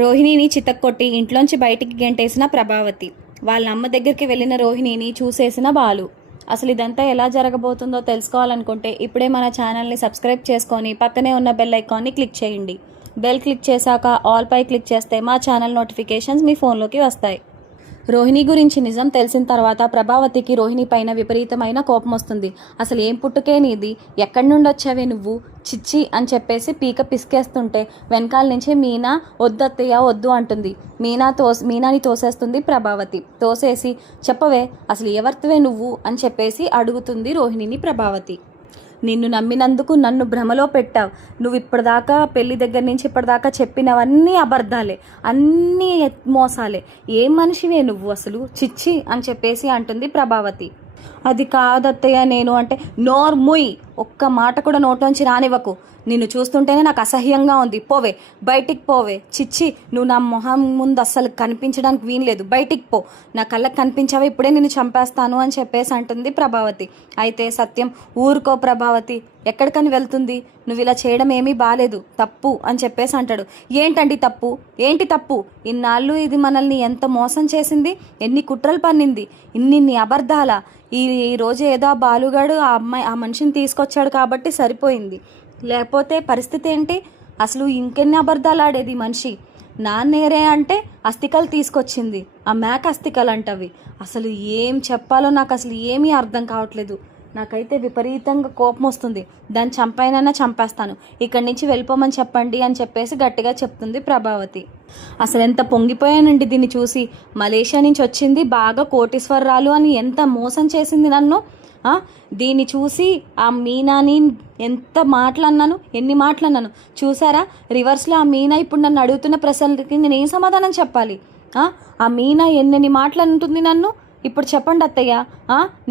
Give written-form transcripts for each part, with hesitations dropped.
రోహిణిని చితక్కొట్టి ఇంట్లోంచి బయటికి గెంటేసిన ప్రభావతి. వాళ్ళ అమ్మ దగ్గరికి వెళ్ళిన రోహిణిని చూసేసిన బాలు. అసలు ఇదంతా ఎలా జరగబోతుందో తెలుసుకోవాలనుకుంటే ఇప్పుడే మన ఛానల్ని సబ్స్క్రైబ్ చేసుకొని పక్కనే ఉన్న బెల్ ఐకాన్ని క్లిక్ చేయండి. బెల్ క్లిక్ చేశాక ఆల్ పై క్లిక్ చేస్తే మా ఛానల్ నోటిఫికేషన్స్ మీ ఫోన్లోకి వస్తాయి. రోహిణి గురించి నిజం తెలిసిన తర్వాత ప్రభావతికి రోహిణి పైన విపరీతమైన కోపం వస్తుంది. అసలు ఏం పుట్టుకే నీది, ఎక్కడి నుండి వచ్చావే నువ్వు, చిచ్చి అని చెప్పేసి పీక పిసికేస్తుంటే వెనకాల నుంచి మీనా వద్దత్తయ్య వద్దు అంటుంది. మీనాని తోసేస్తుంది ప్రభావతి. తోసేసి చెప్పవే అసలు ఎవరివే నువ్వు అని చెప్పేసి అడుగుతుంది రోహిణిని ప్రభావతి. నిన్ను నమ్మినందుకు నన్ను భ్రమలో పెట్టావు. నువ్వు ఇప్పటిదాకా పెళ్లి దగ్గర నుంచి ఇప్పటిదాకా చెప్పినవన్నీ అబద్ధాలే, అన్నీ మోసాలే. ఏం మనిషివే నువ్వు అసలు, చిచ్చి అని చెప్పేసి అంటుంది ప్రభావతి. అది కాదత్తయ్య నేను అంటే, నోర్ముయ్, ఒక్క మాట కూడా నోట్లోంచి రానివ్వకు. నిన్ను చూస్తుంటేనే నాకు అసహ్యంగా ఉంది. పోవే, బయటికి పోవే. చిచ్చి, నువ్వు నా మొహం ముందు అస్సలు కనిపించడానికి వీల్లేదు. బయటికి పో, నా కళ్ళకి కనిపించావే, ఇప్పుడే నిన్ను చంపేస్తాను అని చెప్పేసి అంటుంది ప్రభావతి. అయితే సత్యం, ఊరుకో ప్రభావతి, ఎక్కడికని వెళ్తుంది, నువ్వు ఇలా చేయడం ఏమీ బాలేదు, తప్పు అని చెప్పేసి అంటాడు. ఏంటండి తప్పు, ఏంటి తప్పు? ఇన్నాళ్ళు ఇది మనల్ని ఎంత మోసం చేసింది, ఎన్ని కుట్రలు పన్నింది, ఇన్ని అబద్ధాల. ఈ రోజు ఏదో ఆ బాలుగాడు ఆ మనిషిని తీసుకొచ్చాడు కాబట్టి సరిపోయింది. లేకపోతే పరిస్థితి ఏంటి? అసలు ఇంకెన్ని అబద్ధాలు ఆడేది మనిషి. నాన్నేరే అంటే అస్థికలు తీసుకొచ్చింది, ఆ మేక అస్థికలు అంటవి. అసలు ఏం చెప్పాలో నాకు అసలు ఏమీ అర్థం కావట్లేదు. నాకైతే విపరీతంగా కోపం వస్తుంది. దాన్ని చంపైనైనా చంపేస్తాను, ఇక్కడి నుంచి వెళ్ళిపోమని చెప్పండి అని చెప్పేసి గట్టిగా చెప్తుంది ప్రభావతి. అసలు ఎంత పొంగిపోయానండి దీన్ని చూసి. మలేషియా నుంచి వచ్చింది, బాగా కోటీశ్వరరాలు అని ఎంత మోసం చేసింది నన్ను. దీన్ని చూసి ఆ మీనాని ఎంత మాటలన్నాను, ఎన్ని మాటలన్నాను చూసారా? రివర్స్లో ఆ మీనా ఇప్పుడు నన్ను అడుగుతున్న ప్రశ్నలకి నేను ఏం సమాధానం చెప్పాలి? ఆ మీనా ఎన్నెన్ని మాటలు అంటుంది నన్ను. ఇప్పుడు చెప్పండి అత్తయ్య,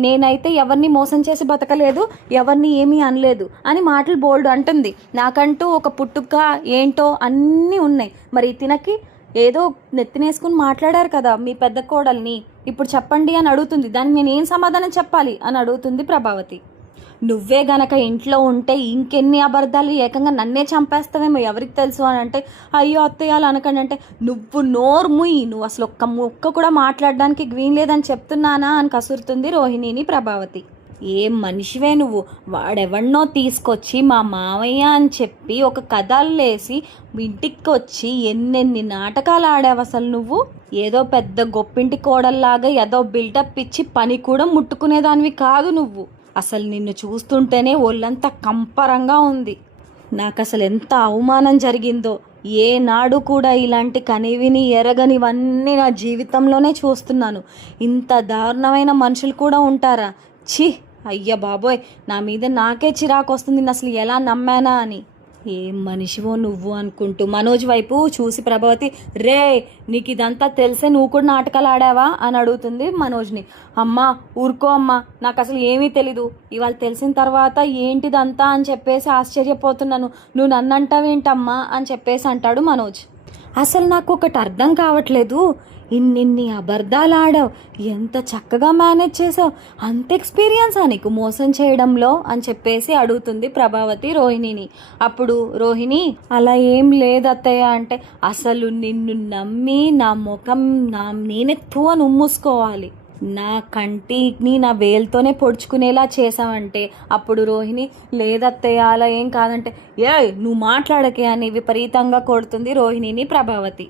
నేనైతే ఎవరిని మోసం చేసి బతకలేదు, ఎవరిని ఏమీ అనలేదు అని మాటలు బోల్డ్ అంటుంది. నాకంటూ ఒక పుట్టుక ఏంటో అన్నీ ఉన్నాయి. మరి తినకి ఏదో నెత్తినేసుకుని మాట్లాడారు కదా మీ పెద్ద కోడల్ని, ఇప్పుడు చెప్పండి అని అడుగుతుంది. దానికి నేను ఏం సమాధానం చెప్పాలి అని అడుగుతుంది ప్రభావతి. నువ్వే గనక ఇంట్లో ఉంటే ఇంకెన్ని అబద్ధాలు, ఏకంగా నన్నే చంపేస్తావేమో, ఎవరికి తెలుసు అని అంటే, అయ్యో అత్తయ్యాలు అనకండి అంటే, నువ్వు నోర్ముయి, నువ్వు అసలు ఒక్క ముక్క కూడా మాట్లాడడానికి గ్రీన్ లేదని చెప్తున్నానా అని కసురుతుంది రోహిణిని ప్రభావతి. ఏం మనిషివే నువ్వు, వాడెవన్నో తీసుకొచ్చి మా మావయ్య అని చెప్పి ఒక కథలేసి ఇంటికి వచ్చి ఎన్నెన్ని నాటకాలు ఆడావు అసలు నువ్వు. ఏదో పెద్ద గొప్పింటి కోడల్లాగా ఏదో బిల్డప్ ఇచ్చి పని కూడా ముట్టుకునేదానివి కాదు నువ్వు. అసలు నిన్ను చూస్తుంటేనే ఒళ్ళంతా కంపరంగా ఉంది. నాకు అసలు ఎంత అవమానం జరిగిందో. ఏనాడు కూడా ఇలాంటి కనివిని ఎరగనివన్నీ నా జీవితంలోనే చూస్తున్నాను. ఇంత దారుణమైన మనుషులు కూడా ఉంటారా? ఛీ, అయ్య బాబోయ్, నా మీద నాకే చిరాకు వస్తుంది అసలు ఎలా నమ్మానా అని. ఏం మనిషివో నువ్వు అనుకుంటూ మనోజ్ వైపు చూసి ప్రభావతి, రే నీకు ఇదంతా తెలిసే నువ్వు కూడా నాటకాలు ఆడావా అని అడుగుతుంది మనోజ్ని. అమ్మా ఊరుకో అమ్మా, నాకు అసలు ఏమీ తెలీదు, ఇవాళ తెలిసిన తర్వాత ఏంటిదంతా అని చెప్పేసి ఆశ్చర్యపోతున్నాను, నువ్వు నన్ను అంటావేంటమ్మా అని చెప్పేసి అంటాడు మనోజ్. అసలు నాకు ఒకటి అర్థం కావట్లేదు, ఇన్నిన్ని అబద్ధాలు ఆడావు, ఎంత చక్కగా మేనేజ్ చేసావు, అంత ఎక్స్పీరియన్సా నీకు మోసం చేయడంలో అని చెప్పేసి అడుగుతుంది ప్రభావతి రోహిణిని. అప్పుడు రోహిణి, అలా ఏం లేదు అత్తయ్య అంటే, అసలు నిన్ను నమ్మి నా ముఖం నేనే అని ఉమ్మూసుకోవాలి, నా కంటిని నా వేలుతోనే పొడుచుకునేలా చేసావంటే అప్పుడు రోహిణి, లేదత్తయ్య అలా ఏం కాదంటే, నువ్వు మాట్లాడకే అని విపరీతంగా కొడుతుంది రోహిణిని ప్రభావతి.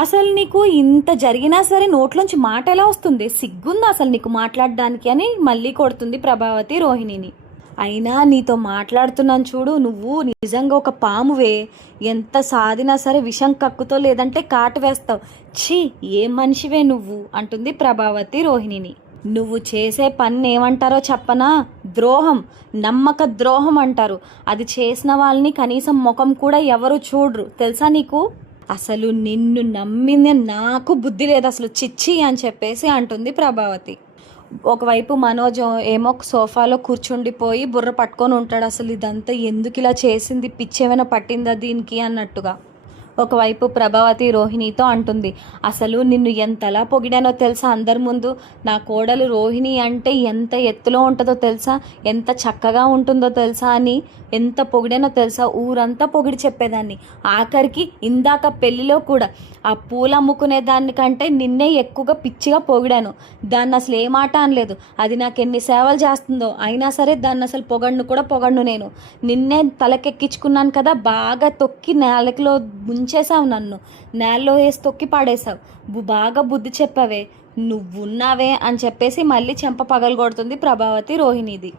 అసలు నీకు ఇంత జరిగినా సరే నోట్లోంచి మాట ఎలా వస్తుంది, సిగ్గుందా అసలు నీకు మాట్లాడడానికి అని మళ్ళీ కొడుతుంది ప్రభావతి రోహిణిని. అయినా నీతో మాట్లాడుతున్నాను చూడు, నువ్వు నిజంగా ఒక పామువే, ఎంత సాధినా సరే విషం కక్కుతో లేదంటే కాటు వేస్తావు. ఛీ, ఏ మనిషివే నువ్వు అంటుంది ప్రభావతి రోహిణిని. నువ్వు చేసే పని ఏమంటారో చెప్పనా? ద్రోహం, నమ్మక ద్రోహం అంటారు. అది చేసిన వాళ్ళని కనీసం ముఖం కూడా ఎవరు చూడరు, తెలుసా నీకు? అసలు నిన్ను నమ్మింది నాకు బుద్ధి లేదు అసలు, చిచ్చి అని చెప్పేసి అంటుంది ప్రభావతి. ఒకవైపు మనోజ్ ఏమో సోఫాలో కూర్చుండిపోయి బుర్ర పట్టుకొని ఉంటాడు. అసలు ఇదంతా ఎందుకు ఇలా చేసింది, పిచ్చేమైనా పట్టిందా దీనికి అన్నట్టుగా. ఒకవైపు ప్రభావతి రోహిణితో అంటుంది, అసలు నిన్ను ఎంతలా పొగిడానో తెలుసా అందరి ముందు. నా కోడలు రోహిణి అంటే ఎంత ఎత్తులో ఉంటుందో తెలుసా, ఎంత చక్కగా ఉంటుందో తెలుసా అని ఎంత పొగిడానో తెలుసా. ఊరంతా పొగిడి చెప్పేదాన్ని. ఆఖరికి ఇందాక పెళ్ళిలో కూడా ఆ పూలు అమ్ముకునే దానికంటే నిన్నే ఎక్కువగా పిచ్చిగా పొగిడాను. దాన్ని అసలు ఏ మాట అనలేదు. అది నాకు ఎన్ని సేవలు చేస్తుందో అయినా సరే దాన్ని అసలు పొగడ్ను నేను. నిన్నే తలకెక్కించుకున్నాను కదా, బాగా తొక్కి నేలకిలో ముంచేసావు, నన్ను నేలలో వేసి తొక్కి పాడేశావు, బాగా బుద్ధి చెప్పావే, నువ్వున్నావే అని చెప్పేసి మళ్ళీ చెంప పగలగొడుతుంది ప్రభావతి రోహిణిది.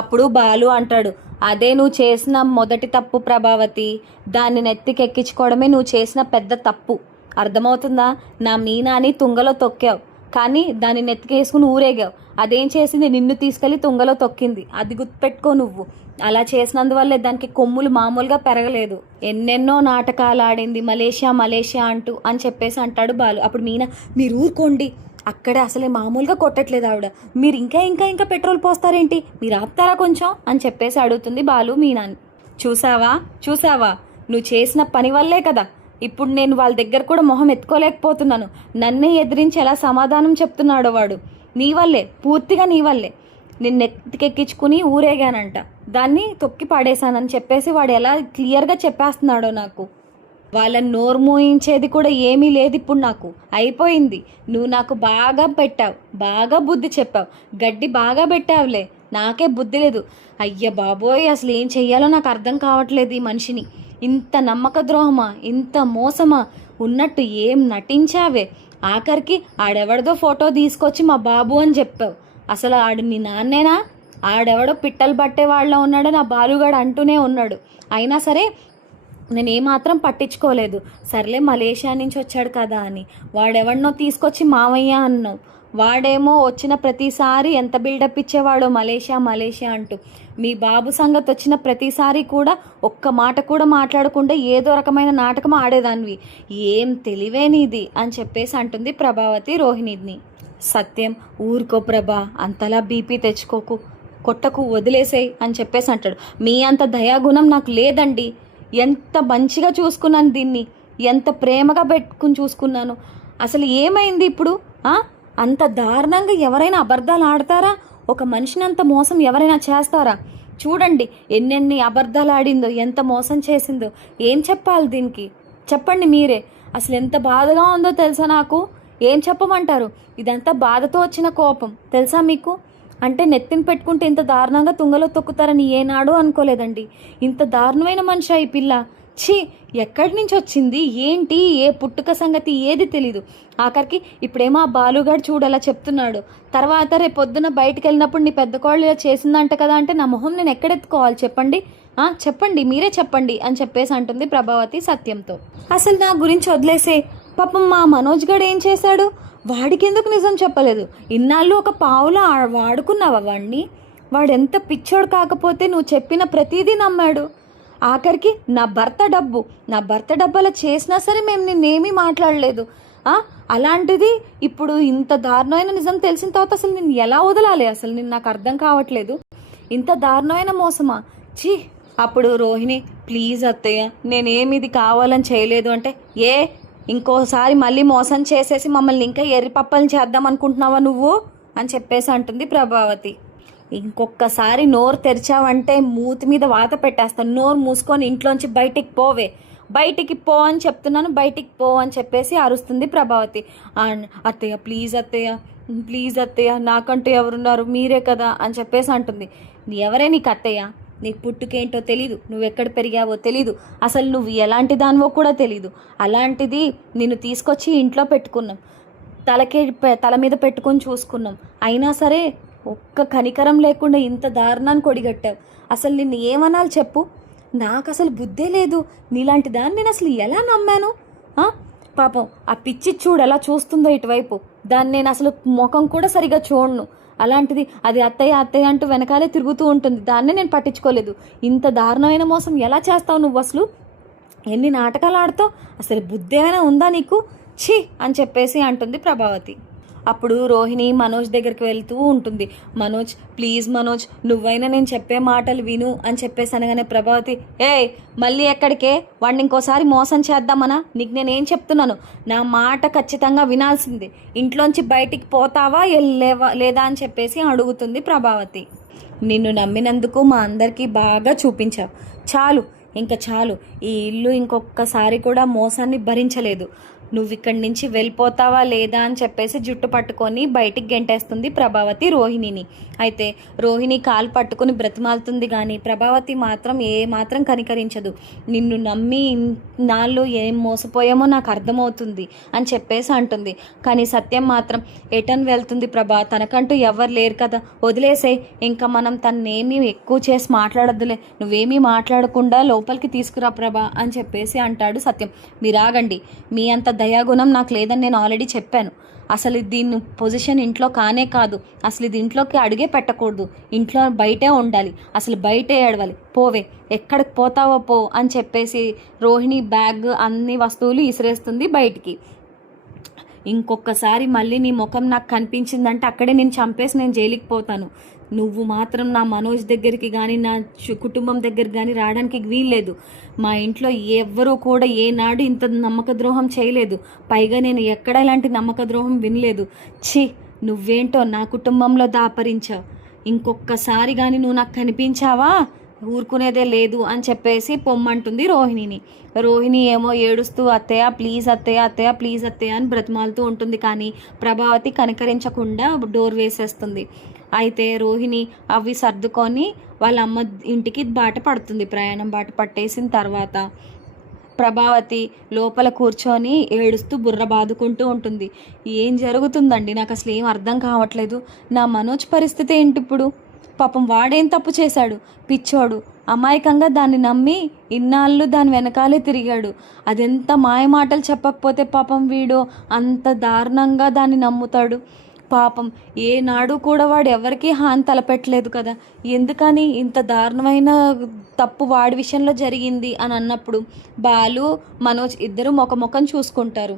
అప్పుడు బాలు అంటాడు, అదే నువ్వు చేసిన మొదటి తప్పు ప్రభావతి, దాన్ని నెత్తికెక్కించుకోవడమే నువ్వు చేసిన పెద్ద తప్పు, అర్థమవుతుందా. నా మీనాని తుంగలో తొక్కావు, కానీ దాన్ని నెత్తికేసుకుని ఊరేగావు. అదేం చేసింది, నిన్ను తీసుకెళ్ళి తుంగలో తొక్కింది. అది గుర్తుపెట్టుకో నువ్వు. అలా చేసినందువల్లే దానికి కొమ్ములు మామూలుగా పెరగలేదు. ఎన్నెన్నో నాటకాలు ఆడింది మలేషియా అంటూ అని చెప్పేసి అంటాడు బాలు. అప్పుడు మీనా, మీరు ఊరుకోండి, అక్కడే అసలే మామూలుగా కొట్టట్లేదు ఆవిడ, మీరు ఇంకా పెట్రోల్ పోస్తారేంటి, మీరు ఆపుతారా కొంచెం అని చెప్పేసి అడుగుతుంది బాలు మీనాని. చూసావా నువ్వు చేసిన పని వల్లే కదా ఇప్పుడు నేను వాళ్ళ దగ్గర కూడా మొహం ఎత్తుకోలేకపోతున్నాను. నన్నే ఎదిరించి ఎలా సమాధానం చెప్తున్నాడో వాడు. నీ వల్లే, పూర్తిగా నీ వల్లే. నిన్ను ఎత్తికెక్కించుకుని ఊరేగానంట, దాన్ని తొక్కి పాడేశానని చెప్పేసి వాడు ఎలా క్లియర్గా చెప్పేస్తున్నాడో నాకు. వాళ్ళని నోరు మోయించేది కూడా ఏమీ లేదు ఇప్పుడు, నాకు అయిపోయింది. నువ్వు నాకు బాగా పెట్టావు, బాగా బుద్ధి చెప్పావు, గడ్డి బాగా పెట్టావులే, నాకే బుద్ధి లేదు. అయ్య బాబోయ్, అసలు ఏం చెయ్యాలో నాకు అర్థం కావట్లేదు ఈ మనిషిని. ఇంత నమ్మక ద్రోహమా, ఇంత మోసమా, ఉన్నట్టు ఏం నటించావే. ఆఖరికి ఆడెవడిదో ఫోటో తీసుకొచ్చి మా బాబు అని చెప్పావు. అసలు ఆడు నీ నాన్నేనా, ఆడెవడో పిట్టలు పట్టే వాళ్ళ ఉన్నాడని ఆ బాలుగాడు అంటూనే ఉన్నాడు. అయినా సరే నేను ఏమాత్రం పట్టించుకోలేదు. సర్లే మలేషియా నుంచి వచ్చాడు కదా అని వాడెవడినో తీసుకొచ్చి మామయ్య అన్నావు. వాడేమో వచ్చిన ప్రతిసారి ఎంత బిల్డప్ ఇచ్చేవాడో మలేషియా అంటూ. మీ బాబు సంగతి వచ్చిన ప్రతిసారి కూడా ఒక్క మాట కూడా మాట్లాడకుండా ఏదో రకమైన నాటకం ఆడేదానివి. ఏం తెలివేనిది అని చెప్పేసి అంటుంది ప్రభావతి రోహిణిని. సత్యం, ఊరుకో ప్రభా, అంతలా బీపీ తెచ్చుకోకు, కొట్టకు, వదిలేసేయి అని చెప్పేసి అంటాడు. మీ అంత దయాగుణం నాకు లేదండి. ఎంత మంచిగా చూసుకున్నాను దీన్ని, ఎంత ప్రేమగా పెట్టుకుని చూసుకున్నాను. అసలు ఏమైంది ఇప్పుడు? అంత దారుణంగా ఎవరైనా అబద్ధాలు ఆడతారా? ఒక మనిషిని అంత మోసం ఎవరైనా చేస్తారా? చూడండి ఎన్నెన్ని అబద్ధాలు ఆడిందో, ఎంత మోసం చేసిందో. ఏం చెప్పాలి దీనికి, చెప్పండి మీరే. అసలు ఎంత బాధగా ఉందో తెలుసా నాకు. ఏం చెప్పమంటారు? ఇదంతా బాధతో వచ్చిన కోపం తెలుసా మీకు. అంటే నెత్తిని పెట్టుకుంటే ఇంత దారుణంగా తుంగలో తొక్కుతారని ఏనాడు అనుకోలేదండి. ఇంత దారుణమైన మనిషి ఈ పిల్ల. ఛీ, ఎక్కడి నుంచి వచ్చింది, ఏంటి, ఏ పుట్టుక సంగతి ఏది తెలీదు. ఆఖరికి ఇప్పుడేమో ఆ బాలుగాడు చూడలా చెప్తున్నాడు. తర్వాత రేపు పొద్దున బయటకు వెళ్ళినప్పుడు నీ పెద్ద కోళ్ళు ఇలా చేసిందంట కదా అంటే నా మొహం నేను ఎక్కడెత్తుకోవాలి చెప్పండి. చెప్పండి, మీరే చెప్పండి అని చెప్పేసి అంటుంది ప్రభావతి సత్యంతో. అసలు నా గురించి వదిలేసే, పాపం మా మనోజ్ గడు ఏం చేశాడు, వాడికి ఎందుకు నిజం చెప్పలేదు? ఇన్నాళ్ళు ఒక పావులా వాడుకున్నావా వాడిని? వాడెంత పిచ్చోడు కాకపోతే నువ్వు చెప్పిన ప్రతిదీ నమ్మాడు. ఆఖరికి నా భర్త డబ్బు అలా చేసినా సరే మేము నిన్నేమీ మాట్లాడలేదు. అలాంటిది ఇప్పుడు ఇంత దారుణమైన నిజం తెలిసిన తర్వాత అసలు నేను ఎలా వదలాలి? అసలు నేను నాకు అర్థం కావట్లేదు. ఇంత దారుణమైన మోసమా, ఛీ. అప్పుడు రోహిణి, ప్లీజ్ అత్తయ్య, నేనేమి ఇది కావాలని చేయలేదు అంటే, ఇంకోసారి మళ్ళీ మోసం చేసేసి మమ్మల్ని ఇంకా ఎర్రిపప్పల్ని చేద్దాం అనుకుంటున్నావా నువ్వు అని చెప్పేసి అంటుంది ప్రభావతి. ఇంకొకసారి నోరు తెరిచావంటే మూతి మీద వాత పెట్టేస్తాను. నోరు మూసుకొని ఇంట్లోంచి బయటికి పో అని చెప్తున్నాను, బయటికి పో అని చెప్పేసి అరుస్తుంది ప్రభావతి. అత్తయ్య ప్లీజ్ అత్తయ్య, నాకంటూ ఎవరున్నారు, మీరే కదా అని చెప్పేసి అంటుంది. ఎవరే నీకు అత్తయ్య? నీకు పుట్టుకేంటో తెలీదు, నువ్వెక్కడ పెరిగావో తెలీదు, అసలు నువ్వు ఎలాంటి దానివో కూడా తెలీదు. అలాంటిది నిన్ను తీసుకొచ్చి ఇంట్లో పెట్టుకున్నాం, తల మీద పెట్టుకొని చూసుకున్నాం. అయినా సరే ఒక్క కనికరం లేకుండా ఇంత దారుణాన్ని కొడిగట్టావు. అసలు నిన్ను ఏమనాలి చెప్పు? నాకు అసలు బుద్ధే లేదు. నీలాంటి దాన్ని నేను అసలు ఎలా నమ్మాను? పాపం ఆ పిచ్చి చూడు ఎలా చూస్తుందో ఇటువైపు. దాన్ని నేను అసలు ముఖం కూడా సరిగా చూడను. అలాంటిది అది అత్తయ్య అంటూ వెనకాలే తిరుగుతూ ఉంటుంది. దాన్నే నేను పట్టించుకోలేదు. ఇంత దారుణమైన మోసం ఎలా చేస్తావు నువ్వు? అసలు ఎన్ని నాటకాలు ఆడుతావు? అసలు బుద్ధి ఏమైనా ఉందా నీకు? ఛీ అని చెప్పేసి అంటుంది ప్రభావతి. అప్పుడు రోహిణి మనోజ్ దగ్గరికి వెళ్తూ ఉంటుంది. మనోజ్ ప్లీజ్ మనోజ్, నువ్వైనా నేను చెప్పే మాటలు విను అని చెప్పేసి అనగానే ప్రభావతి, మళ్ళీ ఎక్కడికే, వాడిని ఇంకోసారి మోసం చేద్దామనా? నీకు నేనేం చెప్తున్నాను, నా మాట ఖచ్చితంగా వినాల్సింది. ఇంట్లోంచి బయటికి పోతావా లేదా అని చెప్పేసి అడుగుతుంది ప్రభావతి. నిన్ను నమ్మినందుకు మా అందరికీ బాగా చూపించావు, చాలు ఇంకా చాలు. ఈ ఇల్లు ఇంకొకసారి కూడా మోసాన్ని భరించలేదు. నువ్వు ఇక్కడి నుంచి వెళ్ళిపోతావా లేదా అని చెప్పేసి జుట్టు పట్టుకొని బయటికి గెంటేస్తుంది ప్రభావతి రోహిణిని. అయితే రోహిణి కాలు పట్టుకుని బ్రతిమాలుతుంది, కానీ ప్రభావతి మాత్రం మాత్రం కనికరించదు. నిన్ను నమ్మి నాళ్ళు ఏం మోసపోయామో నాకు అర్థమవుతుంది అని చెప్పేసి అంటుంది. కానీ సత్యం మాత్రం ఎటన్ వెళ్తుంది ప్రభా, తనకంటూ ఎవరు లేరు కదా, వదిలేసే, ఇంకా మనం తన్నేమీ ఎక్కువ చేసి మాట్లాడద్దులే, నువ్వేమీ మాట్లాడకుండా లోపలికి తీసుకురా ప్రభా అని చెప్పేసి అంటాడు సత్యం. మీరు ఆగండి, మీ అంత దయాగుణం నాకు లేదని నేను ఆల్రెడీ చెప్పాను. అసలు దీన్ని పొజిషన్ ఇంట్లో కానే కాదు, అసలు ఇది ఇంట్లోకి అడుగే పెట్టకూడదు, ఇంట్లో బయటే ఉండాలి, అసలు బయటే ఏడవాలి, పోవే, ఎక్కడికి పోతావో పో అని చెప్పేసి రోహిణి బ్యాగ్ అన్ని వస్తువులు ఇసిరేస్తుంది బయటికి. ఇంకొకసారి మళ్ళీ నీ ముఖం నాకు కనిపించిందంటే అక్కడే నేను చంపేసి నేను జైలుకి పోతాను. నువ్వు మాత్రం నా మనోజ్ దగ్గరికి కానీ నా కుటుంబం దగ్గరికి కానీ రావడానికి వీల్లేదు. మా ఇంట్లో ఎవ్వరూ కూడా ఏనాడు ఇంత నమ్మక ద్రోహం చేయలేదు, పైగా నేను ఎక్కడ ఇలాంటి నమ్మక ద్రోహం వినలేదు. ఛీ, నువ్వేంటో నా కుటుంబంలో దాపరించావు, ఇంకొకసారి కానీ నువ్వు నాకు కనిపించావా ఊరుకునేదే లేదు అని చెప్పేసి పొమ్మంటుంది రోహిణిని. రోహిణి ఏమో ఏడుస్తూ అత్తయ్య ప్లీజ్ అత్తయ్య, అత్తయ్య ప్లీజ్ అత్తయ్య అని బ్రతిమాలుతూ ఉంటుంది. కానీ ప్రభావతి కనికరించకుండా డోర్ వేసేస్తుంది. అయితే రోహిణి అవి సర్దుకొని వాళ్ళ అమ్మ ఇంటికి బాట పడుతుంది. ప్రయాణం బాట పట్టేసిన తర్వాత ప్రభావతి లోపల కూర్చొని ఏడుస్తూ బుర్ర బాదుకుంటూ ఉంటుంది. ఏం జరుగుతుందండి, నాకు అసలు ఏం అర్థం కావట్లేదు. నా మనోజ్ పరిస్థితి ఏంటి ఇప్పుడు? పాపం వాడేం తప్పు చేశాడు, పిచ్చోడు, అమాయకంగా దాన్ని నమ్మి ఇన్నాళ్ళు దాని వెనకాలే తిరిగాడు. అదెంత మాయ మాటలు చెప్పకపోతే పాపం వీడు అంత దారుణంగా దాన్ని నమ్ముతాడు. పాపం ఏనాడు కూడా వాడు ఎవరికీ హాని తలపెట్టలేదు కదా, ఎందుకని ఇంత దారుణమైన తప్పు వాడి విషయంలో జరిగింది అని అన్నప్పుడు బాలు మనోజ్ ఇద్దరు ముఖం చూసుకుంటారు.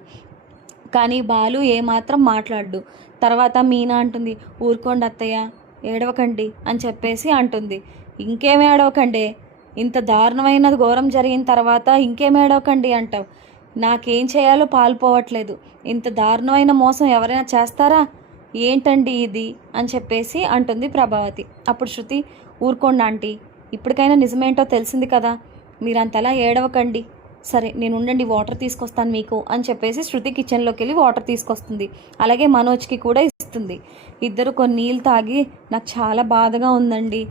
కానీ బాలు ఏమాత్రం మాట్లాడు. తర్వాత మీనా అంటుంది, ఊరుకోండి అత్తయ్య, ఏడవకండి అని చెప్పేసి అంటుంది. ఇంకేం ఏడవకండి, ఇంత దారుణమైన ఘోరం జరిగిన తర్వాత ఇంకేం ఏడవకండి అంటావు? నాకేం చేయాలో పాల్పోవట్లేదు, ఇంత దారుణమైన మోసం ఎవరైనా చేస్తారా ఏంటండి ఇది అని చెప్పేసి అంటుంది ప్రభావతి. అప్పుడు శృతి, ఊరుకోండి ఆంటీ, ఇప్పటికైనా నిజమేంటో తెలిసింది కదా, మీరంతలా ఏడవకండి, సరే నేను ఉండండి వాటర్ తీసుకొస్తాను మీకు అని చెప్పేసి శృతి కిచెన్లోకి వెళ్ళి వాటర్ తీసుకొస్తుంది. అలాగే మనోజ్కి కూడా ఇస్తుంది. ఇద్దరు కొన్ని నీళ్ళు తాగి, నాకు చాలా బాధగా ఉందండి,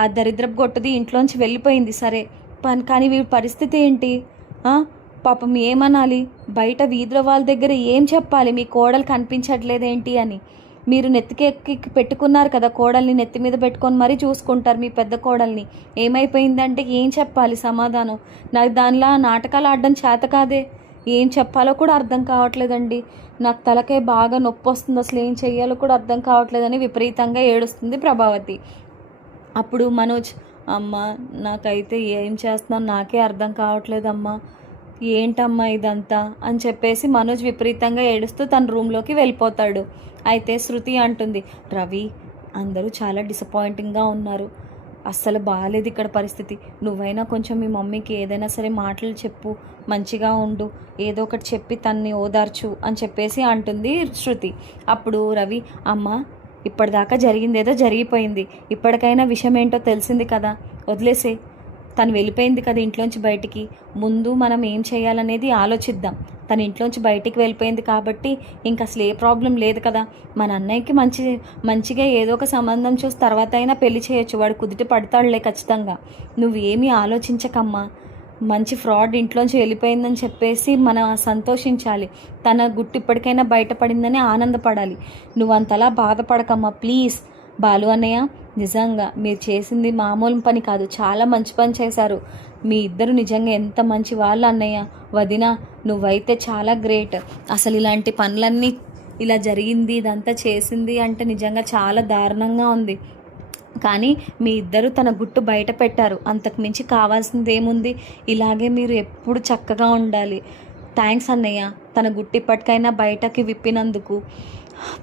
ఆ దరిద్రపు గొట్టది ఇంట్లోంచి వెళ్ళిపోయింది, సరే కానీ వీడి పరిస్థితి ఏంటి, పాపం ఏమనాలి, బయట వీధిలో వాళ్ళ దగ్గర ఏం చెప్పాలి, మీ కోడలు కనిపించట్లేదేంటి అని. మీరు నెత్తికెక్కి పెట్టుకున్నారు కదా కోడల్ని, నెత్తి మీద పెట్టుకొని మరీ చూసుకుంటారు మీ పెద్ద కోడల్ని, ఏమైపోయిందంటే ఏం చెప్పాలి సమాధానం? నాకు దానిలా నాటకాలు ఆడడం చేత కాదే, ఏం చెప్పాలో కూడా అర్థం కావట్లేదండి, నాకు తలకే బాగా నొప్పి వస్తుంది, అసలు ఏం చెయ్యాలో కూడా అర్థం కావట్లేదని విపరీతంగా ఏడుస్తుంది ప్రభావతి. అప్పుడు మనోజ్, అమ్మ నాకైతే ఏం చేస్తున్నాను నాకే అర్థం కావట్లేదమ్మా, ఏంటమ్మా ఇదంతా అని చెప్పేసి మనోజ్ విపరీతంగా ఏడుస్తూ తన రూమ్లోకి వెళ్ళిపోతాడు. అయితే శృతి అంటుంది, రవి అందరూ చాలా డిసప్పాయింటింగ్గా ఉన్నారు, అస్సలు బాగాలేదు ఇక్కడ పరిస్థితి, నువ్వైనా కొంచెం మీ మమ్మీకి ఏదైనా సరే మాటలు చెప్పు, మంచిగా ఉండు, ఏదో ఒకటి చెప్పి తన్ని ఓదార్చు అని చెప్పేసి అంటుంది శృతి. అప్పుడు రవి, అమ్మ ఇప్పటిదాకా జరిగిందేదో జరిగిపోయింది, ఇప్పటికైనా విషయం ఏంటో తెలిసింది కదా, వదిలేసే, తను వెళ్ళిపోయింది కదా ఇంట్లోంచి బయటికి, ముందు మనం ఏం చేయాలనేది ఆలోచిద్దాం. తను ఇంట్లోంచి బయటికి వెళ్ళిపోయింది కాబట్టి ఇంక అసలు ఏ ప్రాబ్లం లేదు కదా, మన అన్నయ్యకి మంచిగా ఏదో ఒక సంబంధం చూసి తర్వాత అయినా పెళ్లి చేయొచ్చు, వాడు కుదిటి పడతాడులే ఖచ్చితంగా, నువ్వు ఏమీ ఆలోచించకమ్మా, మంచి ఫ్రాడ్ ఇంట్లోంచి వెళ్ళిపోయిందని చెప్పేసి మనం సంతోషించాలి, తన గుట్టు ఇప్పటికైనా బయటపడిందని ఆనందపడాలి, నువ్వు అంతలా బాధపడకమ్మా ప్లీజ్. బాలు అన్నయ్య, నిజంగా మీరు చేసింది మామూలు పని కాదు, చాలా మంచి పని చేశారు, మీ ఇద్దరు నిజంగా ఎంత మంచి వాళ్ళు అన్నయ్య, వదిన నువ్వైతే చాలా గ్రేట్, అసలు ఇలాంటి పనులన్నీ ఇలా జరిగింది ఇదంతా చేసింది అంటే నిజంగా చాలా దారుణంగా ఉంది, కానీ మీ ఇద్దరు తన గుట్టు బయట పెట్టారు, అంతకు మించి కావాల్సింది ఏముంది, ఇలాగే మీరు ఎప్పుడు చక్కగా ఉండాలి. థ్యాంక్స్ అన్నయ్య, తన గుట్టిప్పటికైనా బయటకి విప్పినందుకు.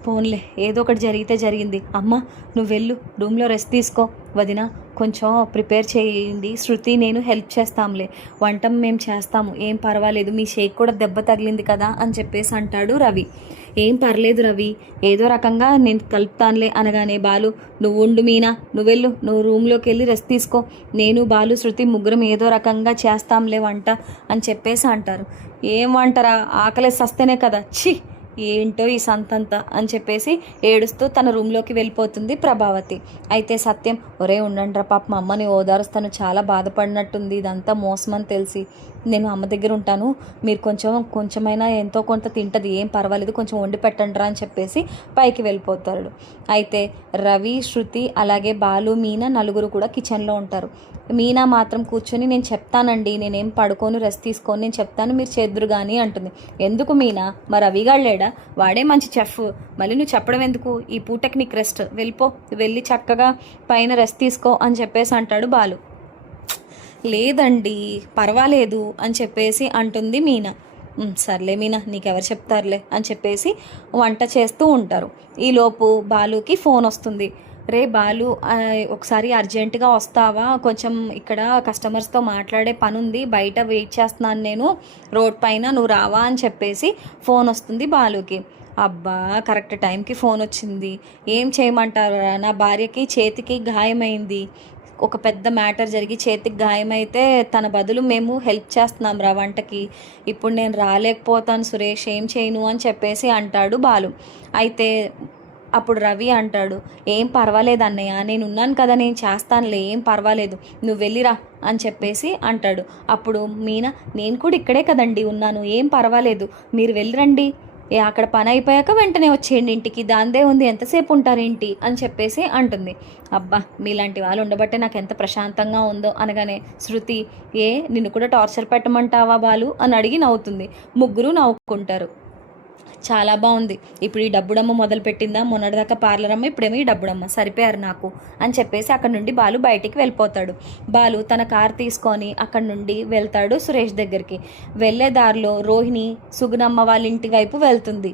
పోన్లే, ఏదో ఒకటి జరిగితే జరిగింది. అమ్మ నువ్వు వెళ్ళు, రూమ్లో రెస్ట్ తీసుకో. వదిన కొంచెం ప్రిపేర్ చేయండి, శృతి నేను హెల్ప్ చేస్తాంలే, వంట మేము చేస్తాము, ఏం పర్వాలేదు, మీ షేక్ కూడా దెబ్బ తగిలింది కదా అని చెప్పేసి అంటాడు రవి. ఏం పర్లేదు రవి, ఏదో రకంగా నేను కలుపుతానులే అనగానే బాలు, నువ్వు ఉండు మీనా, నువ్వు వెళ్ళు, నువ్వు రూమ్లోకి వెళ్ళి రెస్ట్ తీసుకో, నేను బాలు శృతి ముగ్గురం ఏదో రకంగా చేస్తాంలే వంట అని చెప్పేసి అంటారు. ఏం వంటరా, ఆకలి సస్తేనే కదా, ఛీ ఏంటో ఈ సంతంతా అని చెప్పేసి ఏడుస్తూ తన రూమ్లోకి వెళ్ళిపోతుంది ప్రభావతి. అయితే సత్యం, ఒరే ఉండండిరా పాప, మా అమ్మని ఓదారుస్తాను, చాలా బాధపడినట్టుంది, ఇదంతా మోసమని తెలిసి, నేను అమ్మ దగ్గర ఉంటాను, మీరు కొంచెమైనా ఎంతో కొంత తింటది, ఏం పర్వాలేదు, కొంచెం వండి పెట్టండిరా అని చెప్పేసి పైకి వెళ్ళిపోతాడు. అయితే రవి, శృతి అలాగే బాలు, మీనా నలుగురు కూడా కిచెన్లో ఉంటారు. మీనా మాత్రం కూర్చొని నేను చెప్తానండి, నేనేం పడుకోను, రెస్ట్ తీసుకొని నేను చెప్తాను, మీరు చేద్దురు కానీ అంటుంది. ఎందుకు మీనా, మరి రవిగాడు లేడా, వాడే మంచి చెఫ్, మళ్ళీ నువ్వు చెప్పడం ఎందుకు, ఈ పూటకి నీకు రెస్ట్, వెళ్ళిపో, వెళ్ళి చక్కగా పైన రెస్ట్ తీసుకో అని చెప్పేసి అంటాడు బాలు. లేదండి పర్వాలేదు అని చెప్పేసి అంటుంది మీనా. సర్లే మీనా, నీకెవరు చెప్తారులే అని చెప్పేసి వంట చేస్తూ ఉంటారు. ఈలోపు బాలుకి ఫోన్ వస్తుంది. రే బాలు, ఒకసారి అర్జెంటుగా వస్తావా, కొంచెం ఇక్కడ కస్టమర్స్తో మాట్లాడే పని ఉంది, బయట వెయిట్ చేస్తున్నాను నేను రోడ్ పైన, నువ్వు రావా అని చెప్పేసి ఫోన్ వస్తుంది బాలుకి. అబ్బా కరెక్ట్ టైంకి ఫోన్ వచ్చింది, ఏం చేయమంటారా, నా భార్యకి చేతికి గాయమైంది, ఒక పెద్ద మ్యాటర్ జరిగి చేతికి గాయమైతే తన బదులు మేము హెల్ప్ చేస్తున్నాం రా వంటకి, ఇప్పుడు నేను రాలేకపోతాను సురేష్, ఏం చేయను అని చెప్పేసి అంటాడు బాలు. అయితే అప్పుడు రవి అంటాడు, ఏం పర్వాలేదు అన్నయ్య, నేను ఉన్నాను కదా, నేను చేస్తానులే, ఏం పర్వాలేదు, నువ్వు వెళ్ళిరా అని చెప్పేసి అంటాడు. అప్పుడు మీనా, నేను కూడా ఇక్కడే కదండి ఉన్నాను, ఏం పర్వాలేదు, మీరు వెళ్ళిరండి, అక్కడ పని అయిపోయాక వెంటనే వచ్చేయండి ఇంటికి, దాందే ఉంది, ఎంతసేపు ఉంటారేంటి అని చెప్పేసి అంటుంది. అబ్బా మీలాంటి వాళ్ళు ఉండబట్టే నాకు ఎంత ప్రశాంతంగా ఉందో అనగానే శృతి, నిన్ను కూడా టార్చర్ పెట్టమంటావా బాలు అని అడిగి నవ్వుతుంది. ముగ్గురు నవ్వుకుంటారు. చాలా బాగుంది, ఇప్పుడు ఈ డబ్బుడమ్మ మొదలు పెట్టిందా, మొన్నటిదాకా పార్లర్ అమ్మ, ఇప్పుడేమో ఈ డబ్బుడమ్మ, సరిపోయారు నాకు అని చెప్పేసి అక్కడ నుండి బాలు బయటికి వెళ్ళిపోతాడు. బాలు తన కార్ తీసుకొని అక్కడ నుండి వెళ్తాడు సురేష్ దగ్గరికి. వెళ్ళే దారిలో రోహిణి సుగుణమ్మ వాళ్ళ ఇంటి వైపు వెళ్తుంది.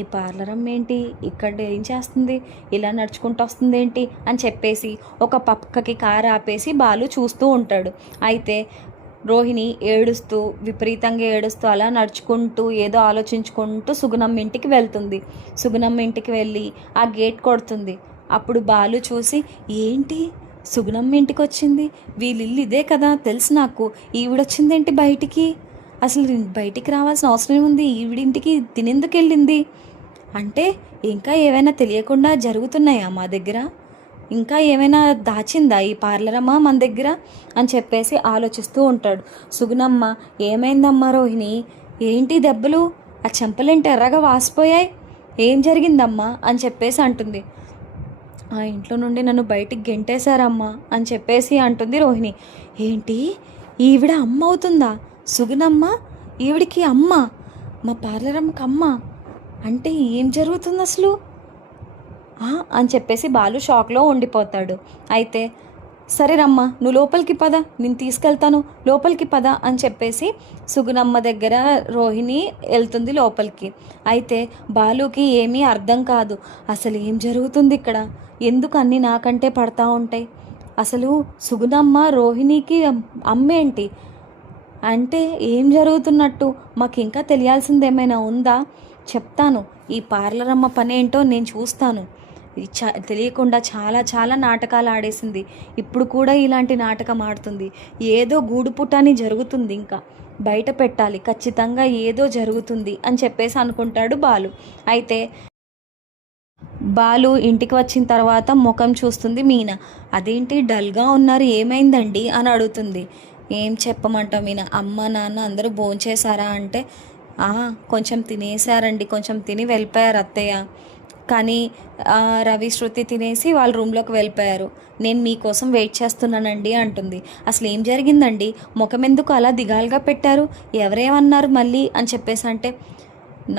ఈ పార్లర్ అమ్మ ఏంటి ఇక్కడ ఏం చేస్తుంది, ఇలా నడుచుకుంటూ వస్తుంది ఏంటి అని చెప్పేసి ఒక పక్కకి కారు ఆపేసి బాలు చూస్తూ ఉంటాడు. అయితే రోహిణి ఏడుస్తూ, విపరీతంగా ఏడుస్తూ అలా నడుచుకుంటూ ఏదో ఆలోచించుకుంటూ సుగుణమ్మ ఇంటికి వెళ్తుంది. సుగుణమ్మ ఇంటికి వెళ్ళి ఆ గేట్ కొడుతుంది. అప్పుడు బాలు చూసి, ఏంటి సుగుణమ్మ ఇంటికి వచ్చింది, వీళ్ళిల్లు ఇదే కదా తెలుసు నాకు, ఈవిడొచ్చిందేంటి బయటికి, అసలు బయటికి రావాల్సిన అవసరం ఉంది, ఈవిడింటికి తినేందుకు వెళ్ళింది అంటే, ఇంకా ఏవైనా తెలియకుండా జరుగుతున్నాయా మా దగ్గర, ఇంకా ఏమైనా దాచిందా ఈ పార్లర్ అమ్మ మన దగ్గర అని చెప్పేసి ఆలోచిస్తూ ఉంటాడు. సుగుణమ్మ, ఏమైందమ్మా రోహిణి, ఏంటి దెబ్బలు, ఆ చెంపలేంటి ఎర్రగా వాసిపోయాయి, ఏం జరిగిందమ్మా అని చెప్పేసి అంటుంది. ఆ ఇంట్లో నుండి నన్ను బయటికి గెంటేశారమ్మా అని చెప్పేసి అంటుంది రోహిణి. ఏంటి, ఈవిడ అమ్మ అవుతుందా సుగుణమ్మ, ఈవిడికి అమ్మ, మా పార్లర్ అమ్మకి అమ్మ అంటే ఏం జరుగుతుంది అసలు అని చెప్పేసి బాలు షాక్లో ఉండిపోతాడు. అయితే సరే రమ్మా, నువ్వు లోపలికి పద, నేను తీసుకెళ్తాను, లోపలికి పద అని చెప్పేసి సుగుణమ్మ దగ్గర రోహిణి వెళ్తుంది లోపలికి. అయితే బాలుకి ఏమీ అర్థం కాదు, అసలు ఏం జరుగుతుంది ఇక్కడ, ఎందుకు అన్నీ నాకంటే పడతా ఉంటాయి, అసలు సుగుణమ్మ రోహిణికి అమ్మేంటి అంటే ఏం జరుగుతున్నట్టు, మాకు ఇంకా తెలియాల్సింది ఏమైనా ఉందా, చెప్తాను, ఈ పార్లర్ అమ్మ పని ఏంటో నేను చూస్తాను, తెలియకుండా చాలా చాలా నాటకాలు ఆడేసింది, ఇప్పుడు కూడా ఇలాంటి నాటకం ఆడుతుంది, ఏదో గూడు పుటాని జరుగుతుంది, ఇంకా బయట పెట్టాలి, ఖచ్చితంగా ఏదో జరుగుతుంది అని చెప్పేసి అనుకుంటాడు బాలు. అయితే బాలు ఇంటికి వచ్చిన తర్వాత ముఖం చూస్తుంది మీనా. అదేంటి డల్గా ఉన్నారు, ఏమైందండి అని అడుగుతుంది. ఏం చెప్పమంటావు మీనా, అమ్మ నాన్న అందరూ భోంచేశారా అంటే, కొంచెం తినేసారండి, కొంచెం తిని వెళ్ళిపోయారు అత్తయ్య, కానీ రవి శృతి తినేసి వాళ్ళ రూమ్లోకి వెళ్ళిపోయారు, నేను మీకోసం వెయిట్ చేస్తున్నానండి అంటుంది. అసలు ఏం జరిగిందండి, ముఖం ఎందుకు అలా దిగాలుగా పెట్టారు, ఎవరేమన్నారు మళ్ళీ అని చెప్పేసి అంటే,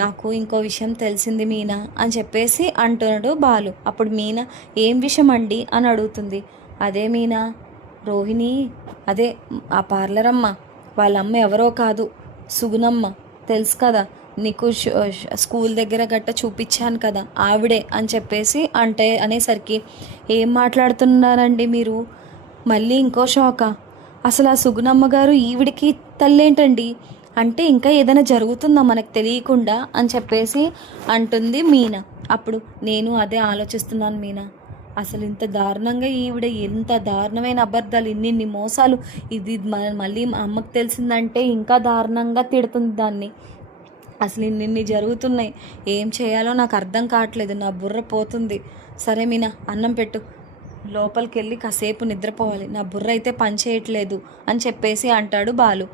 నాకు ఇంకో విషయం తెలిసింది మీనా అని చెప్పేసి అంటున్నాడు బాలు. అప్పుడు మీనా, ఏం విషయం అండి అని అడుగుతుంది. అదే మీనా, రోహిణి, అదే ఆ పార్లర్ అమ్మ, వాళ్ళ అమ్మ ఎవరో కాదు సుగుణమ్మ, తెలుసు కదా నీకు స్కూల్ దగ్గర గట్ట చూపించాను కదా ఆవిడే అని చెప్పేసి అనేసరికి ఏం మాట్లాడుతున్నారండి మీరు? మళ్ళీ ఇంకో షాకా? అసలు ఆ సుగుణమ్మ గారు ఈవిడికి తల్లేంటండి? అంటే ఇంకా ఏదైనా జరుగుతుందా మనకు తెలియకుండా అని చెప్పేసి అంటుంది మీనా. అప్పుడు నేను అదే ఆలోచిస్తున్నాను మీనా, అసలు ఇంత దారుణంగా ఈవిడ ఎంత దారుణమైన అబద్ధాలు, ఇన్నిన్ని మోసాలు, ఇది మళ్ళీ మా అమ్మకు తెలిసిందంటే ఇంకా దారుణంగా తిడుతుంది దాన్ని. అసలు ఇన్నిన్ని జరుగుతున్నాయి, ఏం చేయాలో నాకు అర్థం కావట్లేదు, నా బుర్ర పోతుంది. సరే మీనా అన్నం పెట్టు, లోపలికి వెళ్ళి కాసేపు నిద్రపోవాలి, నా బుర్ర అయితే పని చేయట్లేదు అని చెప్పేసి అంటాడు బాలు.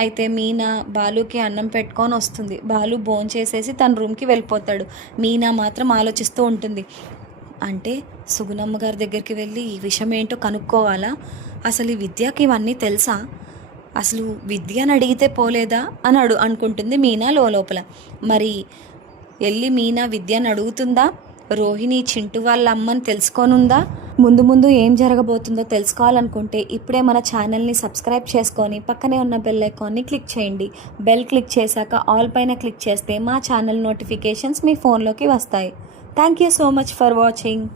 అయితే మీనా బాలుకి అన్నం పెట్టుకొని వస్తుంది. బాలు భోంచేసేసి తన రూమ్కి వెళ్ళిపోతాడు. మీనా మాత్రం ఆలోచిస్తూ ఉంటుంది. అంటే సుగుణమ్మ గారి దగ్గరికి వెళ్ళి ఈ విషయం ఏంటో కనుక్కోవాలా? అసలు ఈ విద్యకి ఇవన్నీ తెలుసా? అసలు విద్యను అడిగితే పోలేదా అని అనుకుంటుంది మీనా లోపల. మరి వెళ్ళి మీనా విద్యను అడుగుతుందా? రోహిణి చింటూ వాళ్ళ అమ్మని తెలుసుకోనుందా? ముందు ముందు ఏం జరగబోతుందో తెలుసుకోవాలనుకుంటే ఇప్పుడే మన ఛానల్ని సబ్స్క్రైబ్ చేసుకొని పక్కనే ఉన్న బెల్ ఐకాన్ని క్లిక్ చేయండి. బెల్ క్లిక్ చేశాక ఆల్ పైన క్లిక్ చేస్తే మా ఛానల్ నోటిఫికేషన్స్ మీ ఫోన్లోకి వస్తాయి. Thank you so much for watching.